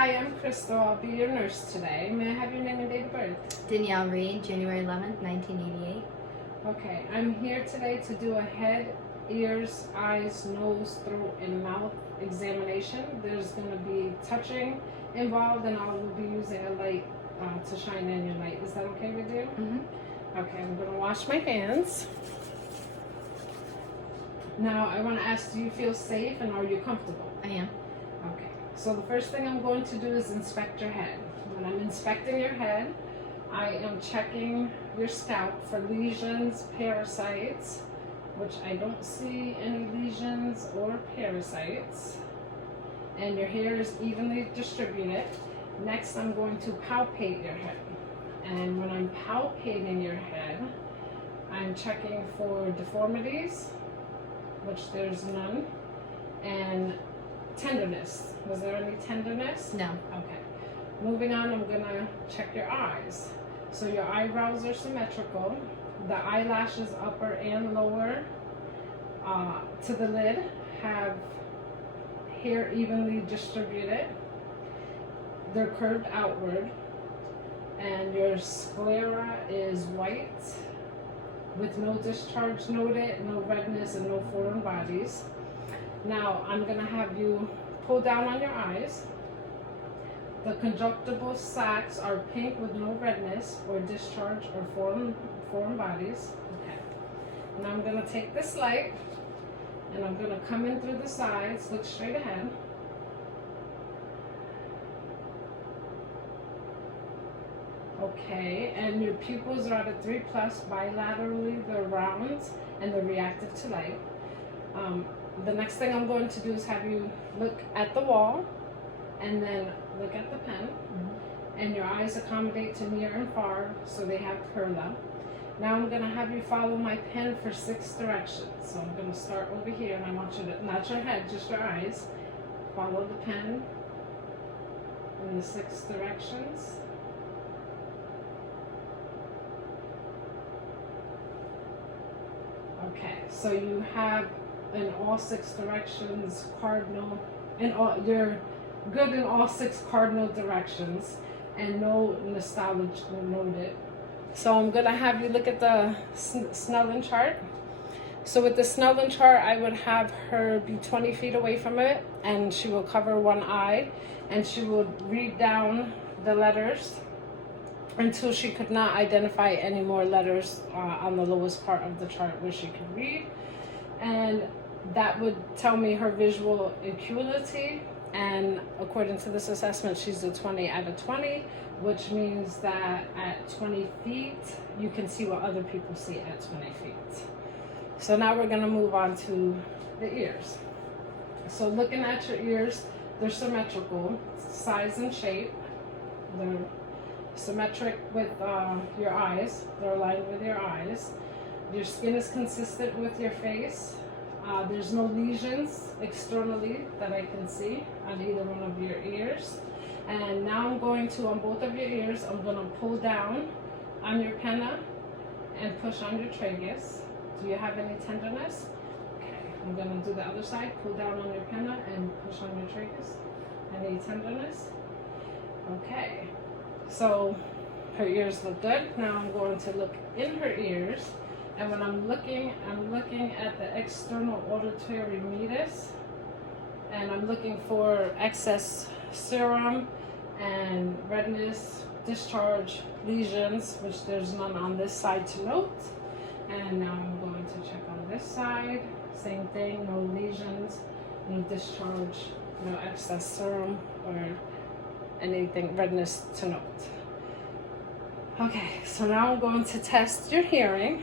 Hi, I'm Crystal. I'll be your nurse today. May I have your name and date of birth? Danielle Reed, January 11th, 1988. Okay, I'm here today to do a head, ears, eyes, nose, throat, and mouth examination. There's going to be touching involved, and I will be using a light to shine in your light. Is that okay with you? Mm-hmm. Okay, I'm going to wash my hands. Now, I want to ask, do you feel safe and are you comfortable? I am. Okay, so the first thing I'm going to do is inspect your head. When I'm inspecting your head, I am checking your scalp for lesions, parasites, which I don't see any lesions or parasites. And your hair is evenly distributed. Next, I'm going to palpate your head. And when I'm palpating your head, I'm checking for deformities, which there's none, and tenderness. Was there any tenderness? No. Okay. Moving on, I'm gonna check your eyes. So your eyebrows are symmetrical. The eyelashes, upper and lower, to the lid, have hair evenly distributed. They're curved outward. And your sclera is white with no discharge noted, no redness, and no foreign bodies. Now, I'm gonna have you pull down on your eyes. The conjunctival sacs are pink with no redness or discharge or foreign bodies. Okay. Now I'm gonna take this light and I'm gonna come in through the sides, look straight ahead. Okay, and your pupils are at a 3+, bilaterally, they're round and they're reactive to light. The next thing I'm going to do is have you look at the wall and then look at the pen. Mm-hmm. And your eyes accommodate to near and far, so they have curl. Now I'm going to have you follow my pen for 6 directions. So I'm going to start over here, and I want you to, not your head, just your eyes. Follow the pen in the 6 directions. Okay, so you have in all 6 directions cardinal, you're good in all 6 cardinal directions, and no nostalgia noted. So I'm gonna have you look at the Snellen chart. So with the Snellen chart, I would have her be 20 feet away from it, and she will cover one eye, and she will read down the letters until she could not identify any more letters on the lowest part of the chart where she could read. And that would tell me her visual acuity. And according to this assessment, she's a 20 out of 20, which means that at 20 feet, you can see what other people see at 20 feet. So now we're gonna move on to the ears. So looking at your ears, they're symmetrical, size and shape. They're symmetric with your eyes. They're aligned with your eyes. Your skin is consistent with your face. There's no lesions externally that I can see on either one of your ears. And now I'm going to, on both of your ears, I'm going to pull down on your pinna and push on your tragus. Do you have any tenderness? Okay, I'm going to do the other side. Pull down on your pinna and push on your tragus. Any tenderness? Okay, so her ears look good. Now I'm going to look in her ears. And when I'm looking at the external auditory meatus, and I'm looking for excess serum and redness, discharge, lesions, which there's none on this side to note. And now I'm going to check on this side. Same thing, no lesions, no discharge, no excess serum or anything, redness to note. Okay, so now I'm going to test your hearing.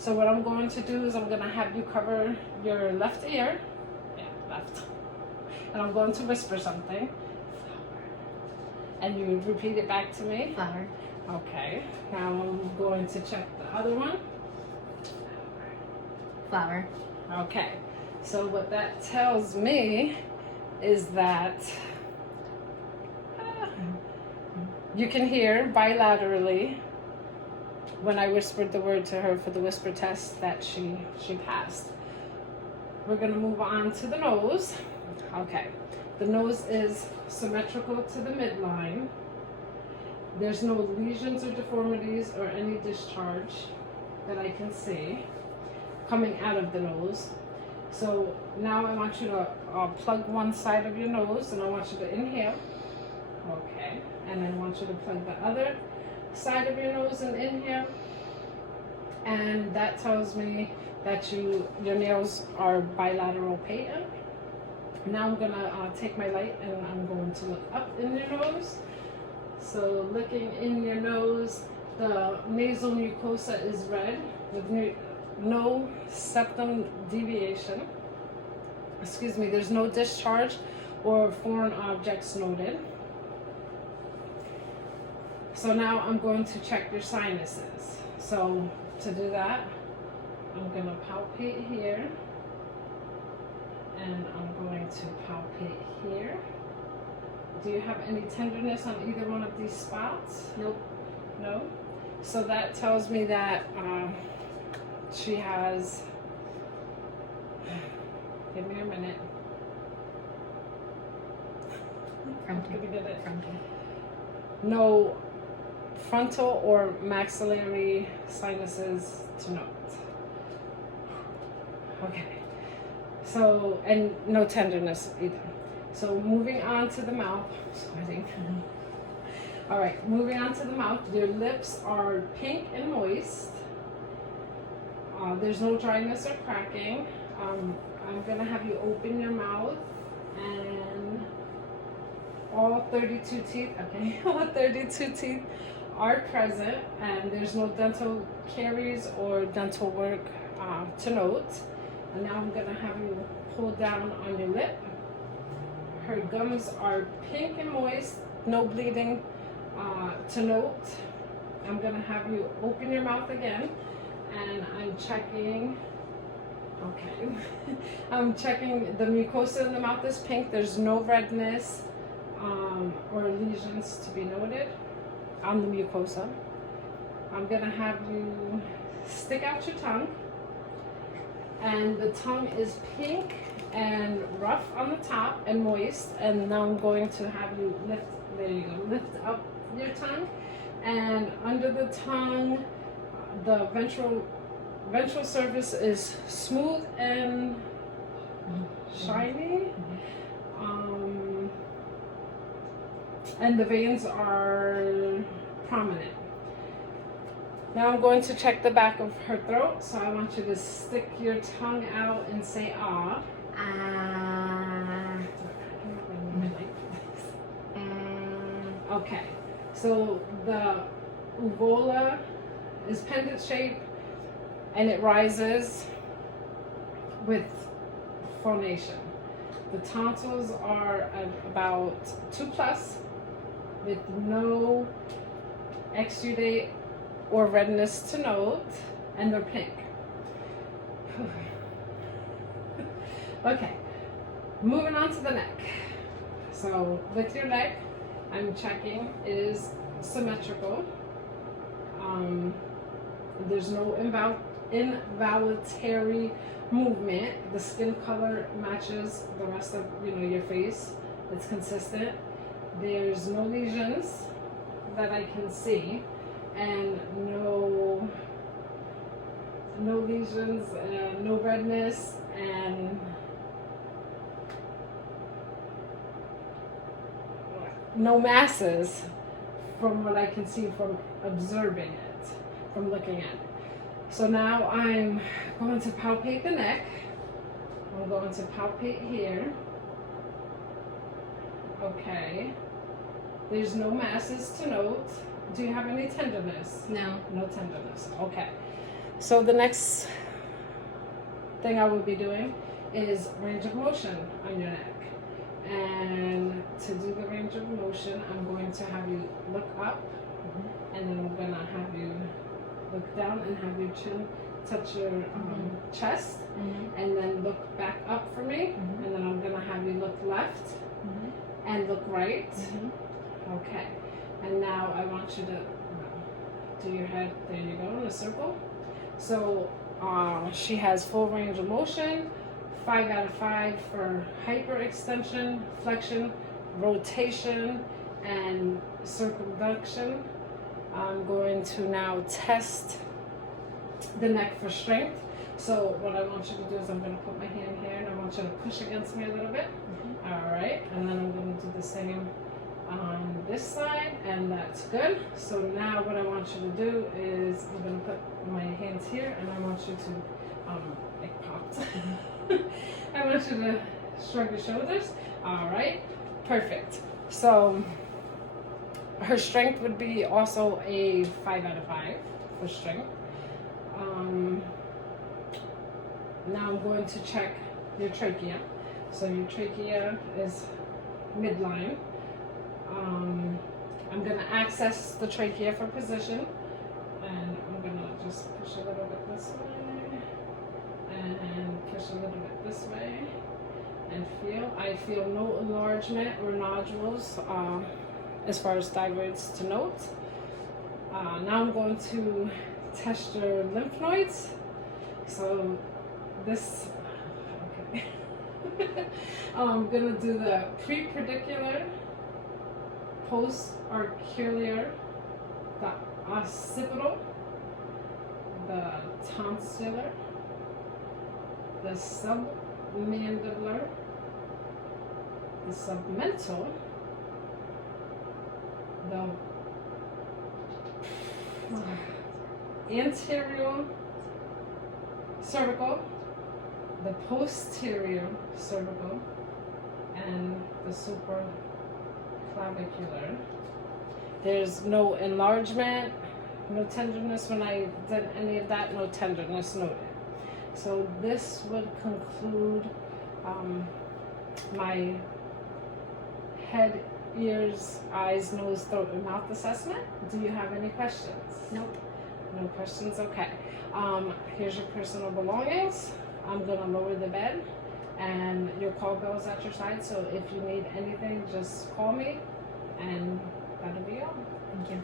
So what I'm going to do is I'm going to have you cover your left ear. Yeah, left. And I'm going to whisper something. And you repeat it back to me. Flower. Okay. Now I'm going to check the other one. Flower. Okay. So what that tells me is that you can hear bilaterally when I whispered the word to her for the whisper test that she passed. We're gonna move on to the nose. Okay, The nose is symmetrical to the midline. There's no lesions or deformities or any discharge that I can see coming out of the nose. So now I want you to plug one side of your nose, and I want you to inhale. Okay. And then I want you to plug the other side of your nose and inhale. And that tells me that your nails are bilateral patent. Now I'm gonna take my light and I'm going to look up in your nose. So looking in your nose, the nasal mucosa is red with no septum deviation. Excuse me, there's no discharge or foreign objects noted. So now I'm going to check your sinuses. So to do that, I'm going to palpate here. And I'm going to palpate here. Do you have any tenderness on either one of these spots? Nope. No? So that tells me that she has, give me a minute. I'm gonna get it. No frontal or maxillary sinuses to note. Okay. So, and no tenderness either. So moving on to the mouth. Sweating. All right, moving on to the mouth. Your lips are pink and moist. There's no dryness or cracking. I'm gonna have you open your mouth, and all 32 teeth, okay, all 32 teeth are present, and there's no dental caries or dental work to note. And now I'm gonna have you pull down on your lip. Her gums are pink and moist, no bleeding to note. I'm gonna have you open your mouth again, and I'm checking. Okay, I'm checking the mucosa in the mouth is pink. There's no redness or lesions to be noted on the mucosa. I'm gonna have you stick out your tongue, and the tongue is pink and rough on the top and moist. And now I'm going to have you lift. There you go. Lift up your tongue, and under the tongue, the ventral surface is smooth and shiny, and the veins are prominent. Now I'm going to check the back of her throat, so I want you to stick your tongue out and say ah. Okay, so the uvula is pendant shaped, and it rises with phonation. The tonsils are at about 2+, with no exudate or redness to note, and they're pink. Okay, moving on to the neck. So with your neck, I'm checking is symmetrical. There's no involuntary movement. The skin color matches the rest of your face. It's consistent. There's no lesions that I can see, and no lesions, no redness, and no masses from what I can see from observing it, from looking at it. So now I'm going to palpate the neck. I'm going to palpate here. Okay. There's no masses to note. Do you have any tenderness? No. No tenderness. Okay. So the next thing I will be doing is range of motion on your neck. And to do the range of motion, I'm going to have you look up, and then I'm going to have you look down and have your chin touch your chest, and then look back up for me, and then I'm going to have you look left and look right. Okay. And now I want you to do your head, there you go, in a circle. So she has full range of motion, 5 out of 5 for hyperextension, flexion, rotation, and circumduction. I'm going to now test the neck for strength. So what I want you to do is I'm going to put my hand here and I want you to push against me a little bit. All right, and then I'm going to do the same on this side, and that's good. So now what I want you to do is I'm going to put my hands here and I want you to, it popped. I want you to shrug your shoulders. All right, perfect. So her strength would be also a 5 out of 5 for strength. Now I'm going to check your trachea. So your trachea is midline. I'm going to access the trachea for position, and I'm going to just push a little bit this way and push a little bit this way and feel. I feel no enlargement or nodules as far as thyroids to note. Now I'm going to test your lymph nodes. So this, okay. I'm going to do the prepedicular, post-articular, the occipital, the tonsillar, the submandibular, the submental, the anterior cervical, the posterior cervical, and the supraclavicular. There's no enlargement, no tenderness when I did any of that, no tenderness noted. So this would conclude my head, ears, eyes, nose, throat, and mouth assessment. Do you have any questions? Nope. No questions? Okay. Here's your personal belongings. I'm going to lower the bed, and your call bell is at your side, so if you need anything, just call me, and that'll be all. Thank you.